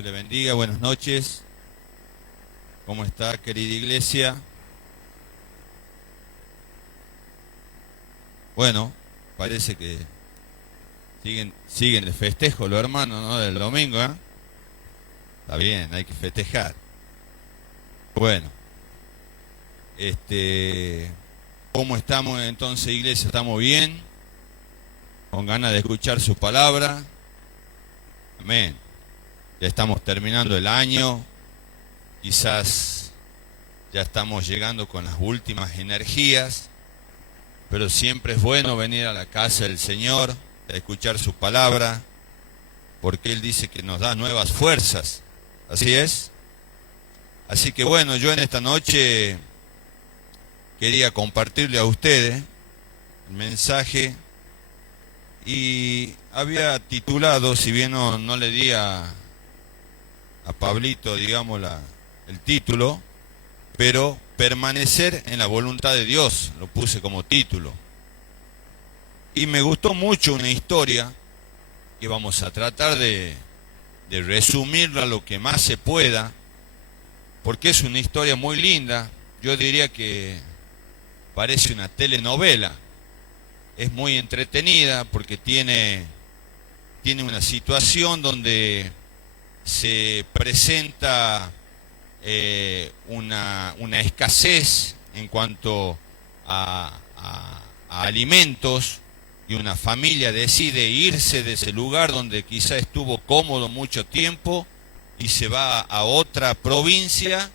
Dios le bendiga, buenas noches. ¿Cómo está, querida iglesia? Bueno, parece que siguen de festejo los hermanos, ¿no? Del domingo, ¿eh? Está bien, hay que festejar. Bueno, ¿cómo estamos entonces, iglesia? ¿Estamos bien? ¿Con ganas de escuchar su palabra? Amén. Ya estamos terminando el año, quizás ya estamos llegando con las últimas energías, pero siempre es bueno venir a la casa del Señor, a escuchar su palabra, porque Él dice que nos da nuevas fuerzas. ¿Así es? Así que bueno, yo en esta noche quería compartirle a ustedes el mensaje y había titulado, si bien no le di a Pablito, digamos, el título, pero permanecer en la voluntad de Dios, lo puse como título. Y me gustó mucho una historia que vamos a tratar de resumirla lo que más se pueda, porque es una historia muy linda. Yo diría que parece una telenovela. Es muy entretenida porque tiene una situación donde se presenta una escasez en cuanto a alimentos, y una familia decide irse de ese lugar donde quizá estuvo cómodo mucho tiempo y se va a otra provincia,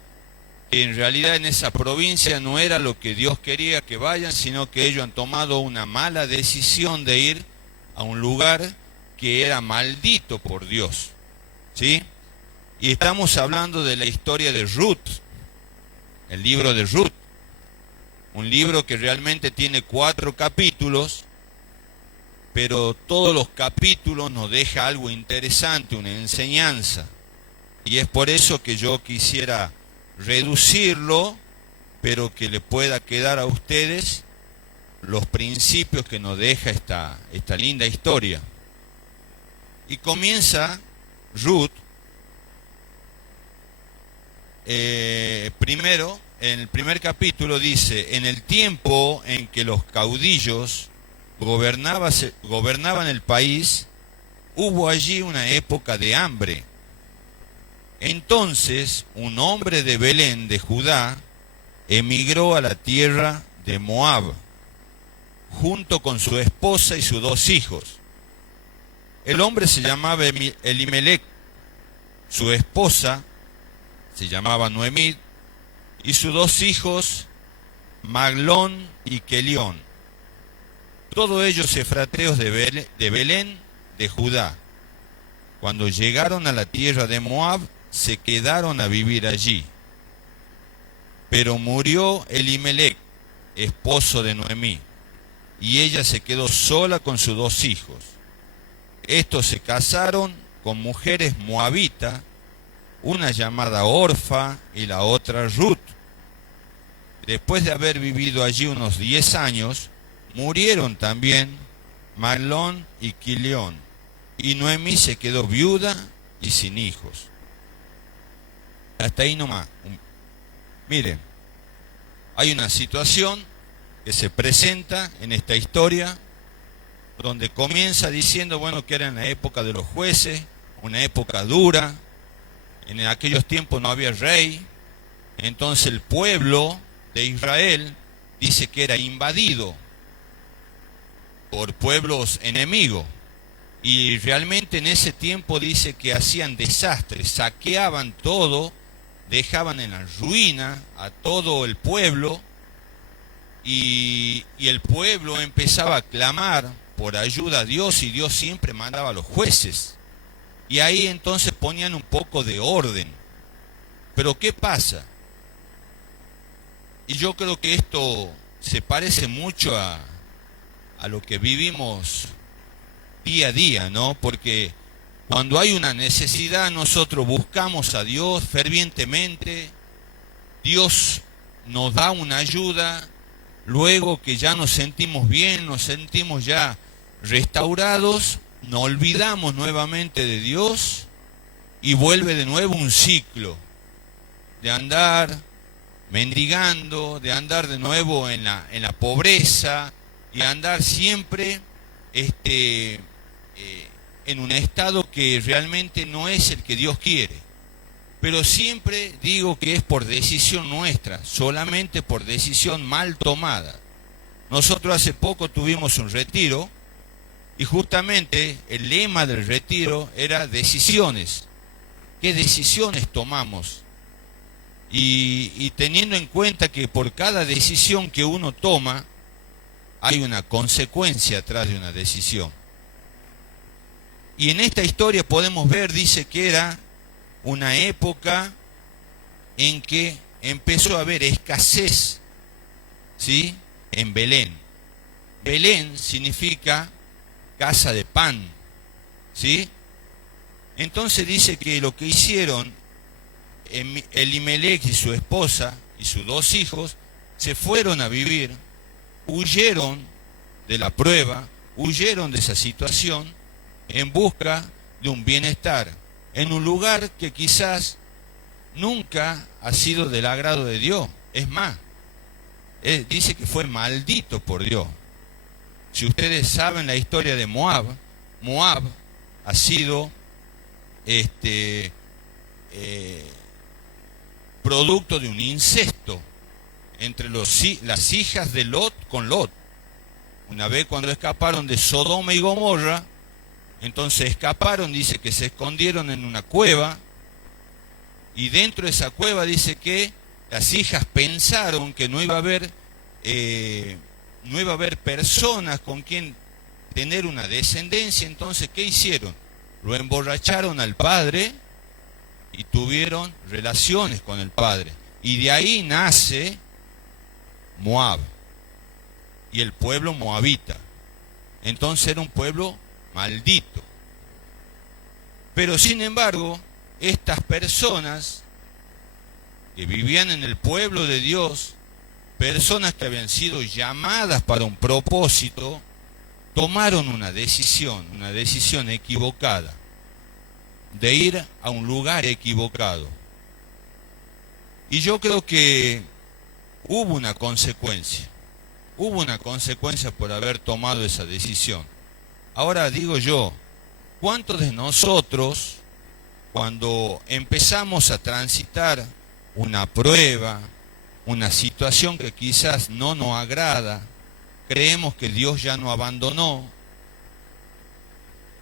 que en realidad en esa provincia no era lo que Dios quería que vayan, sino que ellos han tomado una mala decisión de ir a un lugar que era maldito por Dios, ¿sí? Y estamos hablando de la historia de Ruth, el libro de Ruth, un libro que realmente tiene 4 capítulos, pero todos los capítulos nos deja algo interesante, una enseñanza, y es por eso que yo quisiera reducirlo, pero que le pueda quedar a ustedes los principios que nos deja esta linda historia. Y comienza Ruth, primero, en el primer capítulo dice: en el tiempo en que los caudillos gobernaban el país, hubo allí una época de hambre. Entonces un hombre de Belén de Judá emigró a la tierra de Moab, junto con su esposa y sus 2 hijos. El hombre se llamaba Elimelec, su esposa se llamaba Noemí, y sus 2 hijos, Maglón y Kelión. Todos ellos efrateos de Belén de Judá. Cuando llegaron a la tierra de Moab, se quedaron a vivir allí. Pero murió Elimelec, esposo de Noemí, y ella se quedó sola con sus 2 hijos. Estos se casaron con mujeres moabitas, una llamada Orfa y la otra Ruth. Después de haber vivido allí unos 10 años, murieron también Maglón y Kilión, y Noemí se quedó viuda y sin hijos. Hasta ahí nomás. Miren, hay una situación que se presenta en esta historia, donde comienza diciendo, bueno, que era en la época de los jueces, una época dura. En aquellos tiempos no había rey, entonces el pueblo de Israel dice que era invadido por pueblos enemigos, y realmente en ese tiempo dice que hacían desastres, saqueaban todo, dejaban en la ruina a todo el pueblo, y el pueblo empezaba a clamar por ayuda a Dios, y Dios siempre mandaba a los jueces, y ahí entonces ponían un poco de orden. Pero ¿qué pasa? Y yo creo que esto se parece mucho a lo que vivimos día a día, ¿no? Porque cuando hay una necesidad, nosotros buscamos a Dios fervientemente, Dios nos da una ayuda, luego que ya nos sentimos bien, nos sentimos ya restaurados, nos olvidamos nuevamente de Dios y vuelve de nuevo un ciclo de andar mendigando, de andar de nuevo en la pobreza y andar siempre en un estado que realmente no es el que Dios quiere. Pero siempre digo que es por decisión nuestra, solamente por decisión mal tomada. Nosotros hace poco tuvimos un retiro y justamente el lema del retiro era decisiones. ¿Qué decisiones tomamos? Y teniendo en cuenta que por cada decisión que uno toma hay una consecuencia atrás de una decisión. Y en esta historia podemos ver, dice que era una época en que empezó a haber escasez, ¿sí? En Belén. Belén significa casa de pan, ¿sí? Entonces dice que lo que hicieron Elimelech y su esposa y sus 2 hijos se fueron a vivir, huyeron de la prueba, huyeron de esa situación en busca de un bienestar, en un lugar que quizás nunca ha sido del agrado de Dios. Es más, dice que fue maldito por Dios. Si ustedes saben la historia de Moab, Moab ha sido producto de un incesto entre las hijas de Lot con Lot. Una vez cuando escaparon de Sodoma y Gomorra, entonces escaparon, dice que se escondieron en una cueva, y dentro de esa cueva dice que las hijas pensaron que no iba a haber personas con quien tener una descendencia. Entonces, ¿qué hicieron? Lo emborracharon al padre y tuvieron relaciones con el padre. Y de ahí nace Moab y el pueblo moabita. Entonces era un pueblo maldito. Pero sin embargo, estas personas que vivían en el pueblo de Dios, personas que habían sido llamadas para un propósito, tomaron una decisión equivocada, de ir a un lugar equivocado. Y yo creo que hubo una consecuencia por haber tomado esa decisión. Ahora digo yo, ¿cuántos de nosotros, cuando empezamos a transitar una prueba, una situación que quizás no nos agrada, creemos que Dios ya nos abandonó?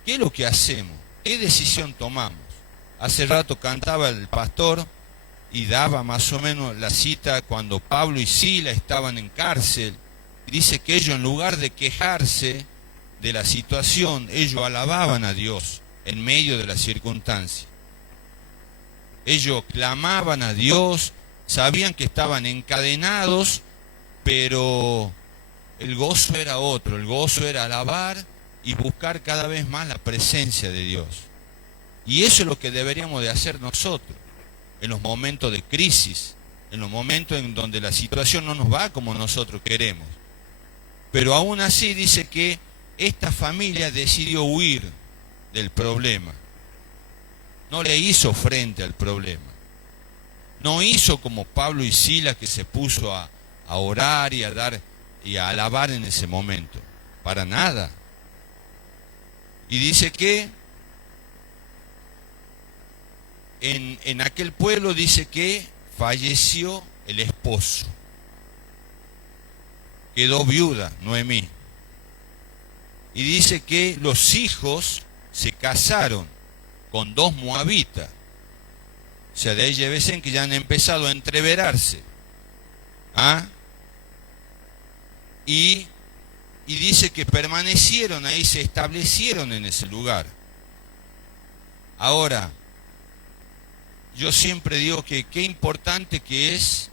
¿Qué es lo que hacemos? ¿Qué decisión tomamos? Hace rato cantaba el pastor y daba más o menos la cita cuando Pablo y Sila estaban en cárcel. Dice que ellos, en lugar de quejarse de la situación, ellos alababan a Dios en medio de la circunstancia. Ellos clamaban a Dios, sabían que estaban encadenados, pero el gozo era otro, el gozo era alabar y buscar cada vez más la presencia de Dios. Y eso es lo que deberíamos de hacer nosotros, en los momentos de crisis, en los momentos en donde la situación no nos va como nosotros queremos. Pero aún así dice que esta familia decidió huir del problema. No le hizo frente al problema. No hizo como Pablo y Silas, que se puso a orar y a dar y a alabar en ese momento. Para nada. Y dice que en aquel pueblo dice que falleció el esposo. Quedó viuda Noemí. Y dice que los hijos se casaron con 2 moabitas. O sea, de ahí ven que ya han empezado a entreverarse. ¿Ah? Y dice que permanecieron ahí, se establecieron en ese lugar. Ahora, yo siempre digo que qué importante que es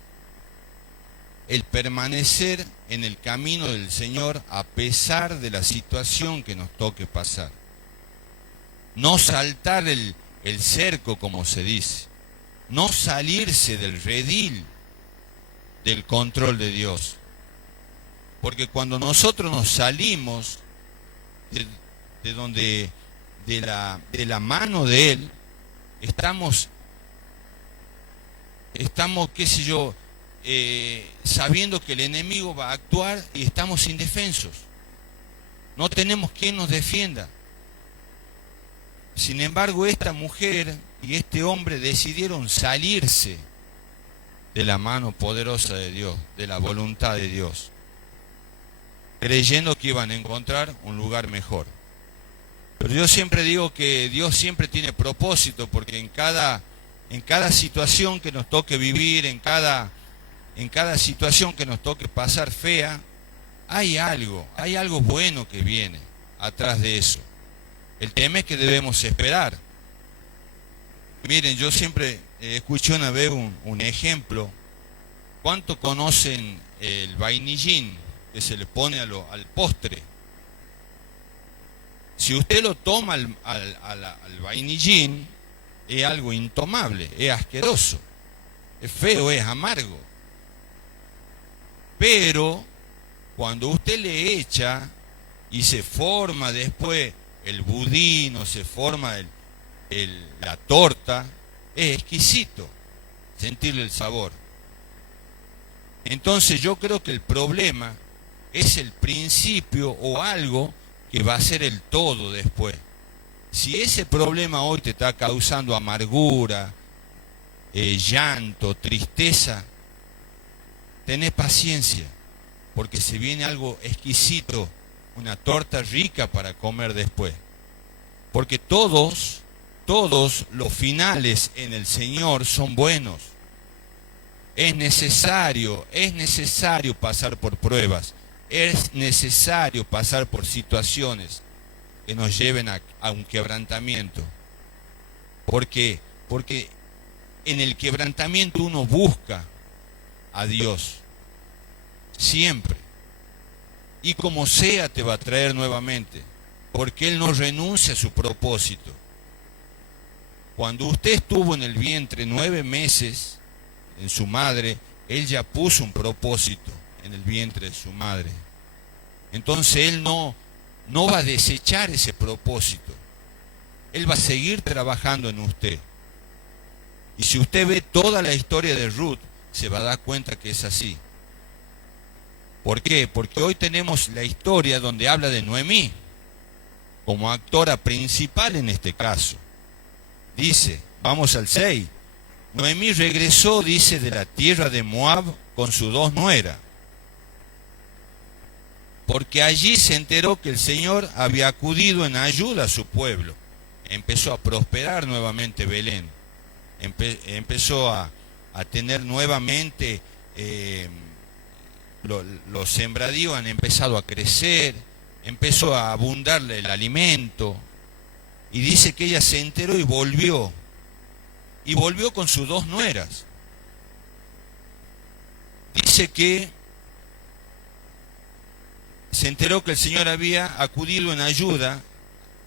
el permanecer en el camino del Señor a pesar de la situación que nos toque pasar. No saltar el cerco, como se dice. No salirse del redil del control de Dios. Porque cuando nosotros nos salimos de la mano de Él, estamos, qué sé yo, sabiendo que el enemigo va a actuar y estamos indefensos. No tenemos quien nos defienda. Sin embargo, esta mujer y este hombre decidieron salirse de la mano poderosa de Dios, de la voluntad de Dios, creyendo que iban a encontrar un lugar mejor. Pero yo siempre digo que Dios siempre tiene propósito, porque en cada situación que nos toque vivir, en cada situación que nos toque pasar fea, hay algo bueno que viene atrás de eso. El tema es que debemos esperar. Miren, yo siempre escuché una vez un ejemplo. ¿Cuánto conocen el vainillín que se le pone al postre? Si usted lo toma al vainillín, es algo intomable, es asqueroso, es feo, es amargo. Pero cuando usted le echa y se forma después el budín o se forma la torta, es exquisito sentirle el sabor. Entonces yo creo que el problema es el principio o algo que va a ser el todo después. Si ese problema hoy te está causando amargura, llanto, tristeza, tenés paciencia, porque se viene algo exquisito, una torta rica para comer después. Porque todos los finales en el Señor son buenos. Es necesario pasar por pruebas, es necesario pasar por situaciones que nos lleven a un quebrantamiento. Porque en el quebrantamiento uno busca a Dios, siempre. Y como sea te va a traer nuevamente, porque Él no renuncia a su propósito. Cuando usted estuvo en el vientre 9 meses, en su madre, Él ya puso un propósito en el vientre de su madre. Entonces Él no va a desechar ese propósito. Él va a seguir trabajando en usted. Y si usted ve toda la historia de Ruth, se va a dar cuenta que es así. ¿Por qué? Porque hoy tenemos la historia donde habla de Noemí, como actora principal en este caso. Dice, vamos al 6. Noemí regresó, dice, de la tierra de Moab con sus 2 nueras, porque allí se enteró que el Señor había acudido en ayuda a su pueblo. Empezó a prosperar nuevamente Belén, empezó a tener nuevamente, los sembradíos han empezado a crecer, empezó a abundarle el alimento, y dice que ella se enteró y volvió con sus 2 nueras. Dice que se enteró que el Señor había acudido en ayuda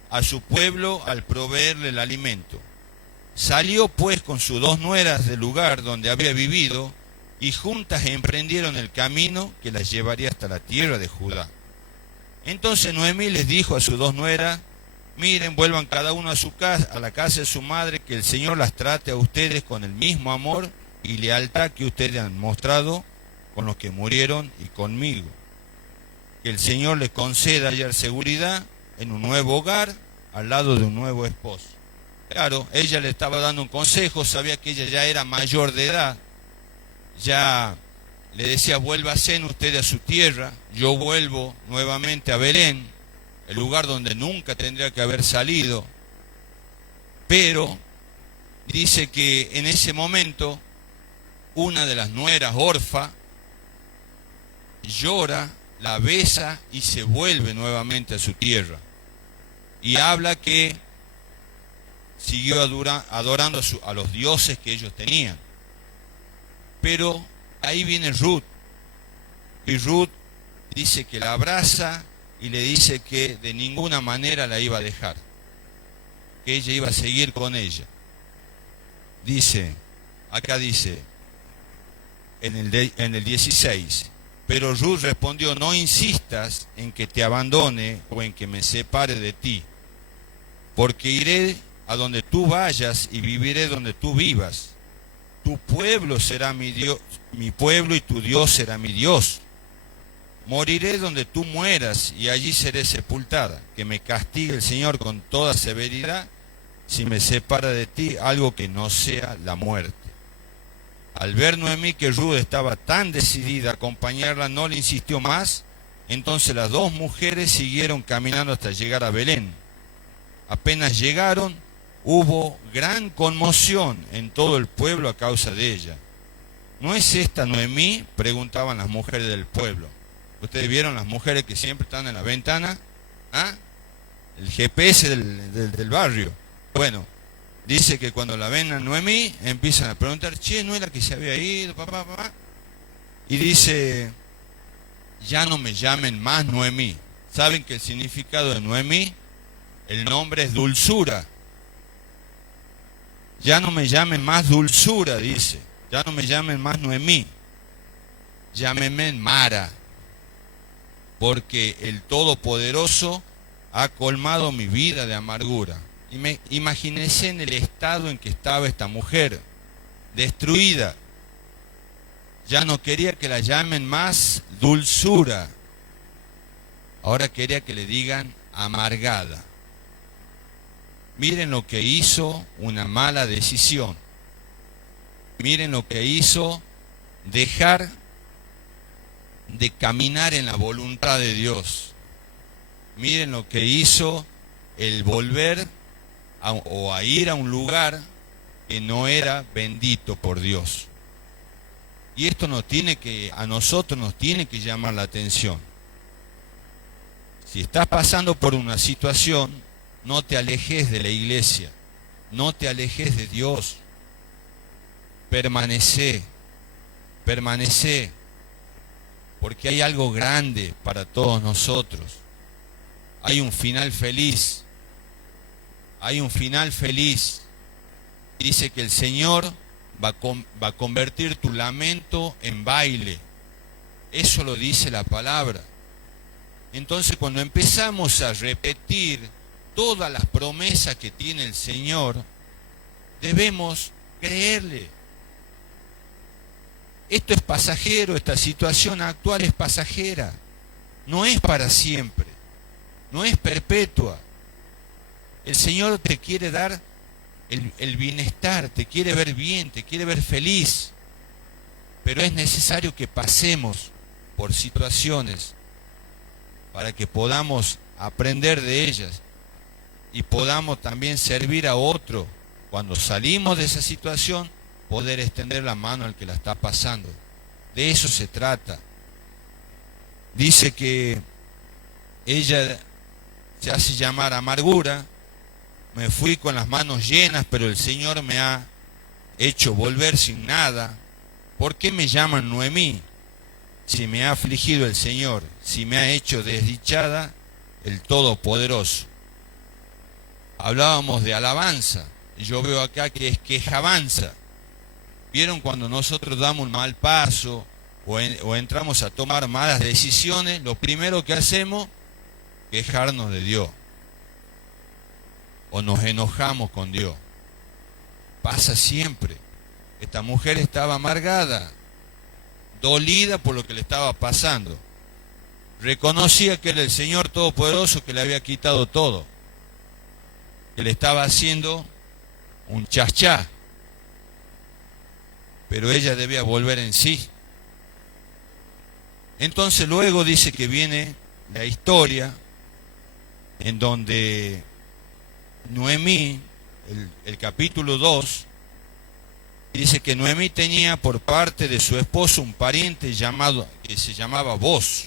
a su pueblo al proveerle el alimento. Salió pues con sus 2 nueras del lugar donde había vivido, y juntas emprendieron el camino que las llevaría hasta la tierra de Judá. Entonces Noemí les dijo a sus 2 nueras: miren, vuelvan cada uno a su casa, a la casa de su madre, que el Señor las trate a ustedes con el mismo amor y lealtad que ustedes han mostrado con los que murieron y conmigo. Que el Señor les conceda hallar seguridad en un nuevo hogar, al lado de un nuevo esposo. Claro, ella le estaba dando un consejo, sabía que ella ya era mayor de edad, ya le decía: vuélvase ustedes a su tierra, yo vuelvo nuevamente a Belén, el lugar donde nunca tendría que haber salido. Pero dice que en ese momento una de las nueras, Orfa, llora, la besa y se vuelve nuevamente a su tierra. Y habla que siguió adorando a los dioses que ellos tenían. Pero ahí viene Ruth, y Ruth dice que la abraza y le dice que de ninguna manera la iba a dejar, que ella iba a seguir con ella. Dice, acá dice, en el 16, pero Ruth respondió: no insistas en que te abandone o en que me separe de ti, porque iré a donde tú vayas y viviré donde tú vivas. Tu pueblo será mi Dios, mi pueblo, y tu Dios será mi Dios. Moriré donde tú mueras y allí seré sepultada. Que me castigue el Señor con toda severidad si me separa de ti algo que no sea la muerte. Al ver Noemí que Ruth estaba tan decidida a acompañarla, no le insistió más. Entonces las dos mujeres siguieron caminando hasta llegar a Belén. Apenas llegaron, hubo gran conmoción en todo el pueblo a causa de ella. ¿No es esta Noemí?, preguntaban las mujeres del pueblo. ¿Ustedes vieron las mujeres que siempre están en la ventana? ¿Ah? El GPS del barrio. Bueno, dice que cuando la ven a Noemí, empiezan a preguntar, che, ¿no es la que se había ido, papá, papá? Y dice, ya no me llamen más Noemí. ¿Saben que el significado de Noemí? El nombre es dulzura. Ya no me llamen más dulzura, dice. Ya no me llamen más Noemí. Llámenme Mara, porque el Todopoderoso ha colmado mi vida de amargura. Imagínense en el estado en que estaba esta mujer, destruida. Ya no quería que la llamen más dulzura. Ahora quería que le digan amargada. Miren lo que hizo una mala decisión. Miren lo que hizo dejar de caminar en la voluntad de Dios. Miren lo que hizo el volver a ir a un lugar que no era bendito por Dios. Y esto a nosotros nos tiene que llamar la atención. Si estás pasando por una situación, no te alejes de la iglesia, no te alejes de Dios. Permanece, porque hay algo grande para todos nosotros. Hay un final feliz. Hay un final feliz. Dice que el Señor va a convertir tu lamento en baile. Eso lo dice la palabra. Entonces, cuando empezamos a repetir todas las promesas que tiene el Señor, debemos creerle. Esto es pasajero, esta situación actual es pasajera. No es para siempre. No es perpetua. El Señor te quiere dar el bienestar, te quiere ver bien, te quiere ver feliz. Pero es necesario que pasemos por situaciones para que podamos aprender de ellas y podamos también servir a otro. Cuando salimos de esa situación, poder extender la mano al que la está pasando. De eso se trata. Dice que ella se hace llamar amargura. Me fui con las manos llenas, pero el Señor me ha hecho volver sin nada. ¿Por qué me llaman Noemí? Si me ha afligido el Señor, si me ha hecho desdichada el Todopoderoso. Hablábamos de alabanza. Yo veo acá que es quejabanza. ¿Vieron cuando nosotros damos un mal paso o entramos a tomar malas decisiones? Lo primero que hacemos, quejarnos de Dios. O nos enojamos con Dios. Pasa siempre. Esta mujer estaba amargada, dolida por lo que le estaba pasando. Reconocía que era el Señor Todopoderoso que le había quitado todo, que le estaba haciendo un chachá. Pero ella debía volver en sí. Entonces luego dice que viene la historia en donde Noemí, el capítulo 2, dice que Noemí tenía por parte de su esposo un pariente que se llamaba Boz.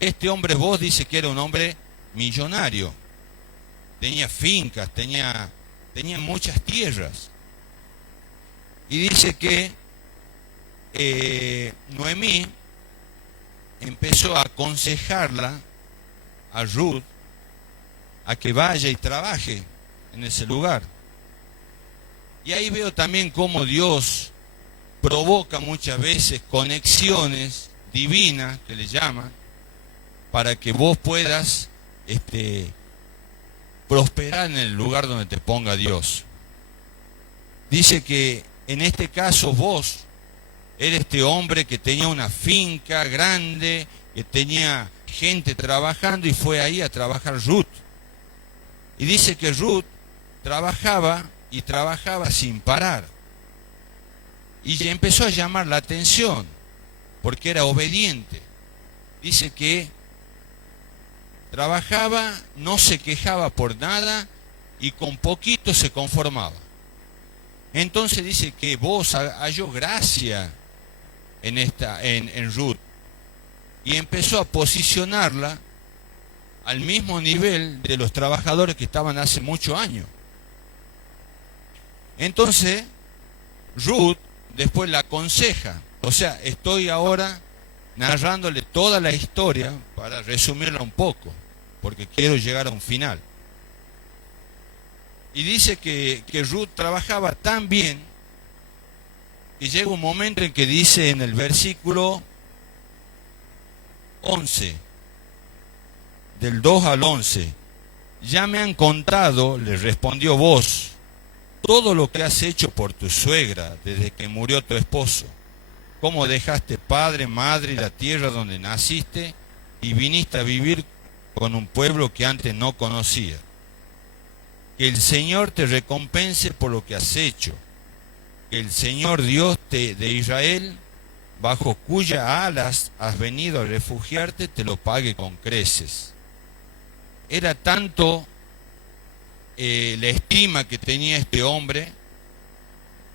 Este hombre Boz dice que era un hombre millonario. Tenía fincas, tenía muchas tierras. Y dice que Noemí empezó a aconsejarla a Ruth a que vaya y trabaje en ese lugar. Y ahí veo también cómo Dios provoca muchas veces conexiones divinas, que le llaman, para que vos puedas prosperar en el lugar donde te ponga Dios. Dice que en este caso vos eres este hombre que tenía una finca grande, que tenía gente trabajando, y fue ahí a trabajar Ruth. Y dice que Ruth trabajaba y trabajaba sin parar. Y empezó a llamar la atención, porque era obediente. Dice que trabajaba, no se quejaba por nada y con poquito se conformaba. Entonces dice que vos halló gracia en Ruth, y empezó a posicionarla al mismo nivel de los trabajadores que estaban hace muchos años. Entonces Ruth después la aconseja. O sea, estoy ahora narrándole toda la historia para resumirla un poco, porque quiero llegar a un final. Y dice que Ruth trabajaba tan bien que llega un momento en que dice en el versículo 11, del 2 al 11, ya me han contado, le respondió vos, todo lo que has hecho por tu suegra desde que murió tu esposo, cómo dejaste padre, madre y la tierra donde naciste y viniste a vivir con un pueblo que antes no conocía. Que el Señor te recompense por lo que has hecho, que el Señor Dios de Israel, bajo cuyas alas has venido a refugiarte, te lo pague con creces. Era tanto la estima que tenía este hombre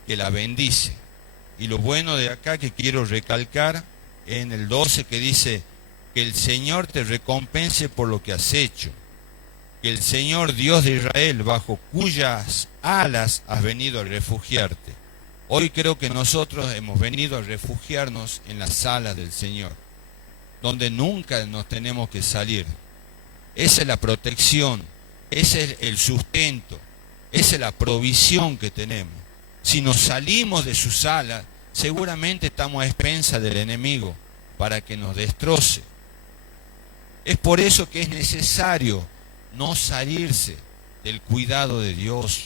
que la bendice. Y lo bueno de acá que quiero recalcar en el 12, que dice que el Señor te recompense por lo que has hecho, que el Señor Dios de Israel, bajo cuyas alas has venido a refugiarte. Hoy creo que nosotros hemos venido a refugiarnos en las alas del Señor, donde nunca nos tenemos que salir. Esa es la protección, ese es el sustento, esa es la provisión que tenemos. Si nos salimos de sus alas, seguramente estamos a expensas del enemigo para que nos destroce. Es por eso que es necesario no salirse del cuidado de Dios.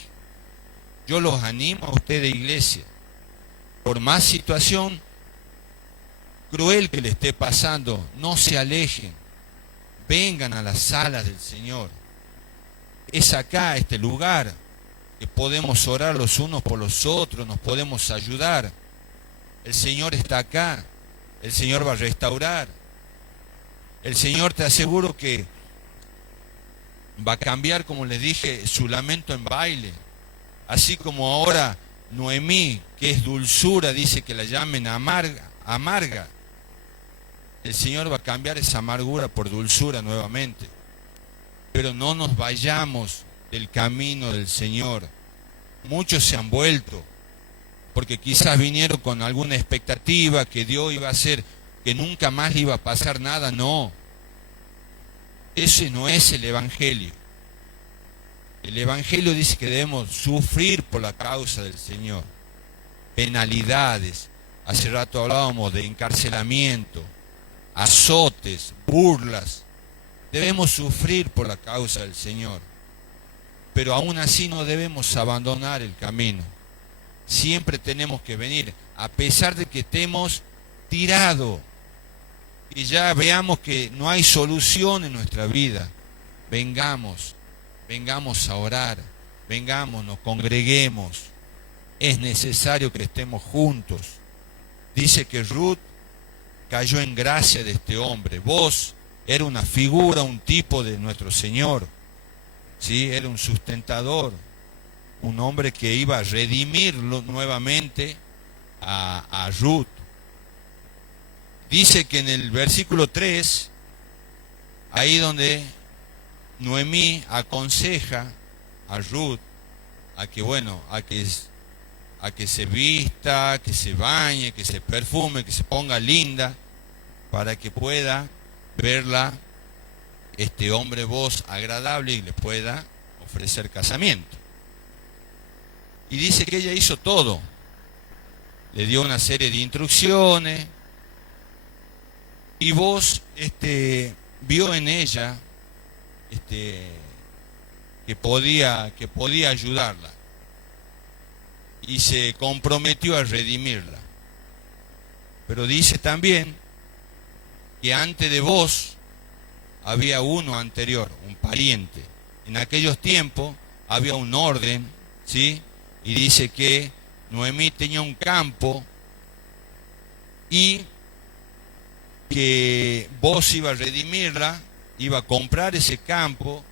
Yo los animo a ustedes, iglesia, por más situación cruel que le esté pasando, no se alejen, vengan a las salas del Señor. Es acá, este lugar, que podemos orar los unos por los otros, nos podemos ayudar. El Señor está acá, el Señor va a restaurar. El Señor, te aseguro que va a cambiar, como les dije, su lamento en baile. Así como ahora Noemí, que es dulzura, dice que la llamen amarga. El Señor va a cambiar esa amargura por dulzura nuevamente. Pero no nos vayamos del camino del Señor. Muchos se han vuelto, porque quizás vinieron con alguna expectativa que Dios iba a hacer, que nunca más le iba a pasar nada. No, ese no es el Evangelio. El Evangelio dice que debemos sufrir por la causa del Señor. Penalidades, hace rato hablábamos de encarcelamiento, azotes, burlas. Debemos sufrir por la causa del Señor. Pero aún así no debemos abandonar el camino. Siempre tenemos que venir, a pesar de que estemos tirados y ya veamos que no hay solución en nuestra vida. Vengamos a orar, vengamos, nos congreguemos. Es necesario que estemos juntos. Dice que Ruth cayó en gracia de este hombre. Vos era una figura, un tipo de nuestro Señor. ¿Sí? Era un sustentador, un hombre que iba a redimirlo nuevamente a Ruth. Dice que en el versículo 3, ahí donde Noemí aconseja a Ruth a que se vista, que se bañe, que se perfume, que se ponga linda, para que pueda verla este hombre voz agradable y le pueda ofrecer casamiento. Y dice que ella hizo todo. Le dio una serie de instrucciones. Y vos vio en ella que podía ayudarla. Y se comprometió a redimirla. Pero dice también que antes de vos había uno anterior, un pariente. En aquellos tiempos había un orden, ¿sí? Y dice que Noemí tenía un campo y que vos iba a redimirla, iba a comprar ese campo,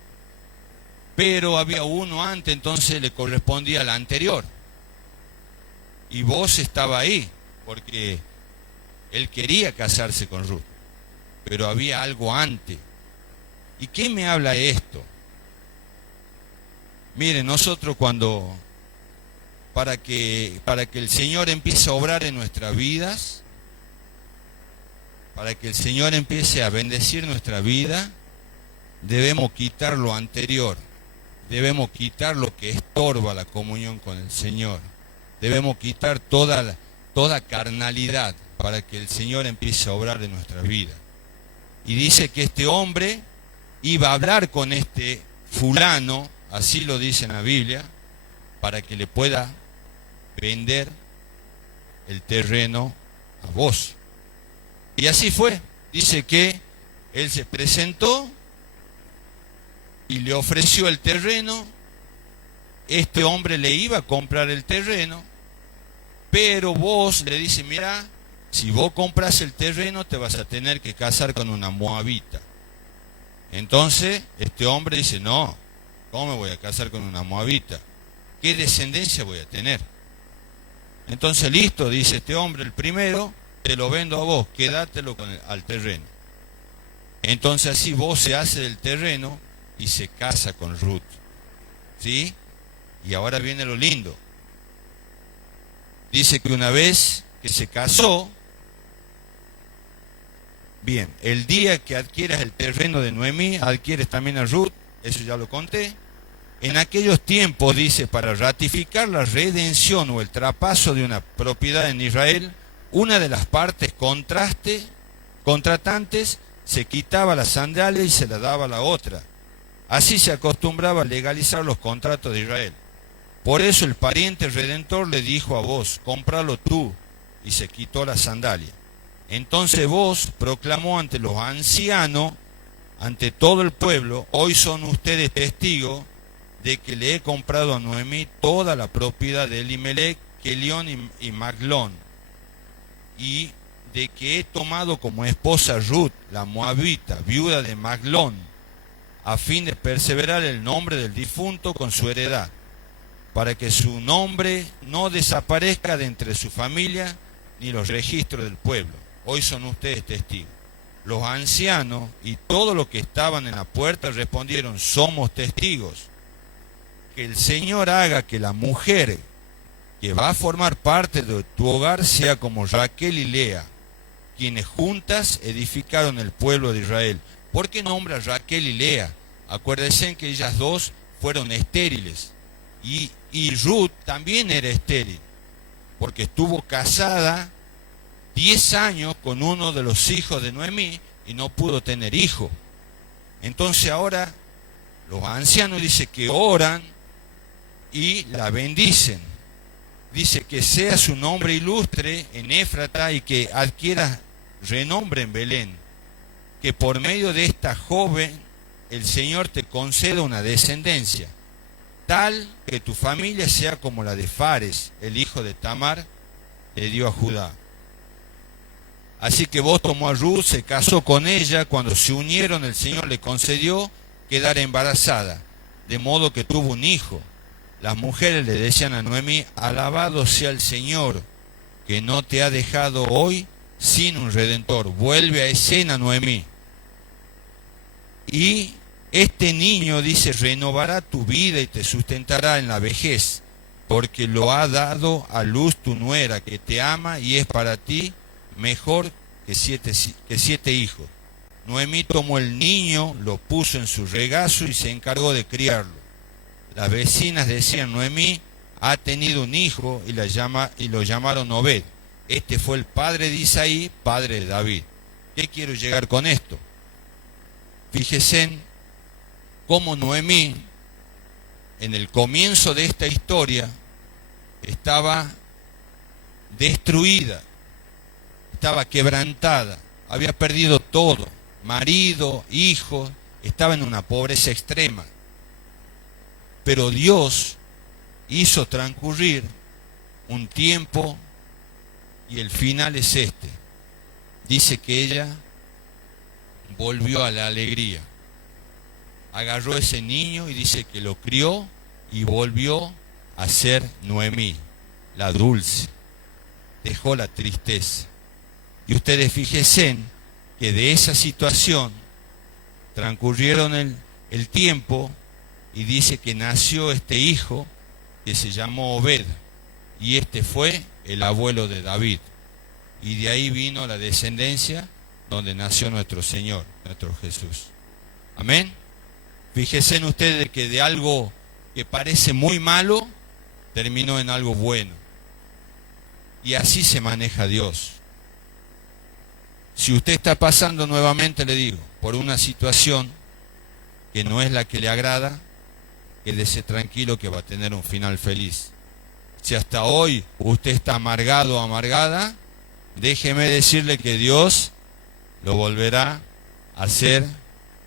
pero había uno antes, entonces le correspondía al anterior. Y vos estaba ahí, porque él quería casarse con Ruth, pero había algo antes. ¿Y qué me habla esto? Miren, nosotros para que el Señor empiece a obrar en nuestras vidas, para que el Señor empiece a bendecir nuestra vida, debemos quitar lo anterior, debemos quitar lo que estorba la comunión con el Señor, debemos quitar toda carnalidad para que el Señor empiece a obrar en nuestra vida. Y dice que este hombre iba a hablar con este fulano, así lo dice en la Biblia, para que le pueda vender el terreno a vos. Y así fue. Dice que él se presentó y le ofreció el terreno. Este hombre le iba a comprar el terreno, pero vos le dice, mira, si vos compras el terreno te vas a tener que casar con una moabita. Entonces este hombre dice, no, ¿cómo me voy a casar con una moabita? ¿Qué descendencia voy a tener? Entonces listo, dice este hombre, el primero, te lo vendo a vos, quédatelo al terreno. Entonces así vos se hace del terreno y se casa con Ruth, ¿sí? Y ahora viene lo lindo. Dice que una vez que se casó, bien, el día que adquieras el terreno de Noemí, adquieres también a Ruth, eso ya lo conté. En aquellos tiempos, dice, para ratificar la redención o el traspaso de una propiedad en Israel, una de las partes contratantes se quitaba la sandalia y se la daba a la otra. Así se acostumbraba a legalizar los contratos de Israel. Por eso el pariente redentor le dijo a vos, cómpralo tú, y se quitó la sandalia. Entonces vos proclamó ante los ancianos, ante todo el pueblo, hoy son ustedes testigos de que le he comprado a Noemí toda la propiedad de Elimelech, Kelión y Maglón, y de que he tomado como esposa Ruth, la moabita, viuda de Maglón, a fin de perseverar el nombre del difunto con su heredad, para que su nombre no desaparezca de entre su familia ni los registros del pueblo. Hoy son ustedes testigos. Los ancianos y todos los que estaban en la puerta respondieron, somos testigos. Que el Señor haga que la mujer que va a formar parte de tu hogar sea como Raquel y Lea, quienes juntas edificaron el pueblo de Israel. ¿Por qué nombra Raquel y Lea? Acuérdense que ellas dos fueron estériles. Y Ruth también era estéril, porque estuvo casada 10 años con uno de los hijos de Noemí y no pudo tener hijo. Entonces ahora los ancianos dice que oran y la bendicen. Dice que sea su nombre ilustre en Éfrata y que adquiera renombre en Belén. Que por medio de esta joven el Señor te conceda una descendencia, tal que tu familia sea como la de Fares, el hijo de Tamar, le dio a Judá. Así que vos tomó a Ruth, se casó con ella, cuando se unieron el Señor le concedió quedar embarazada, de modo que tuvo un hijo. Las mujeres le decían a Noemí, alabado sea el Señor, que no te ha dejado hoy sin un redentor. Vuelve a escena, Noemí. Y este niño, dice, renovará tu vida y te sustentará en la vejez, porque lo ha dado a luz tu nuera, que te ama y es para ti mejor que siete hijos. Noemí tomó el niño, lo puso en su regazo y se encargó de criarlo. Las vecinas decían, Noemí ha tenido un hijo y lo llamaron Obed. Este fue el padre de Isaí, padre de David. ¿Qué quiero llegar con esto? Fíjense cómo Noemí en el comienzo de esta historia estaba destruida, estaba quebrantada, había perdido todo, marido, hijos, estaba en una pobreza extrema. Pero Dios hizo transcurrir un tiempo y el final es este. Dice que ella volvió a la alegría. Agarró ese niño y dice que lo crió y volvió a ser Noemí, la dulce. Dejó la tristeza. Y ustedes fíjense que de esa situación transcurrieron el tiempo y dice que nació este hijo que se llamó Obed. Y este fue el abuelo de David. Y de ahí vino la descendencia donde nació nuestro Señor, nuestro Jesús. Amén. Fíjense en ustedes que de algo que parece muy malo, terminó en algo bueno. Y así se maneja Dios. Si usted está pasando nuevamente, le digo, por una situación que no es la que le agrada, quédese tranquilo que va a tener un final feliz. Si hasta hoy usted está amargado o amargada, déjeme decirle que Dios lo volverá a ser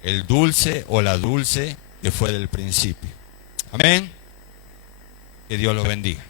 el dulce o la dulce que fue del principio. Amén. Que Dios los bendiga.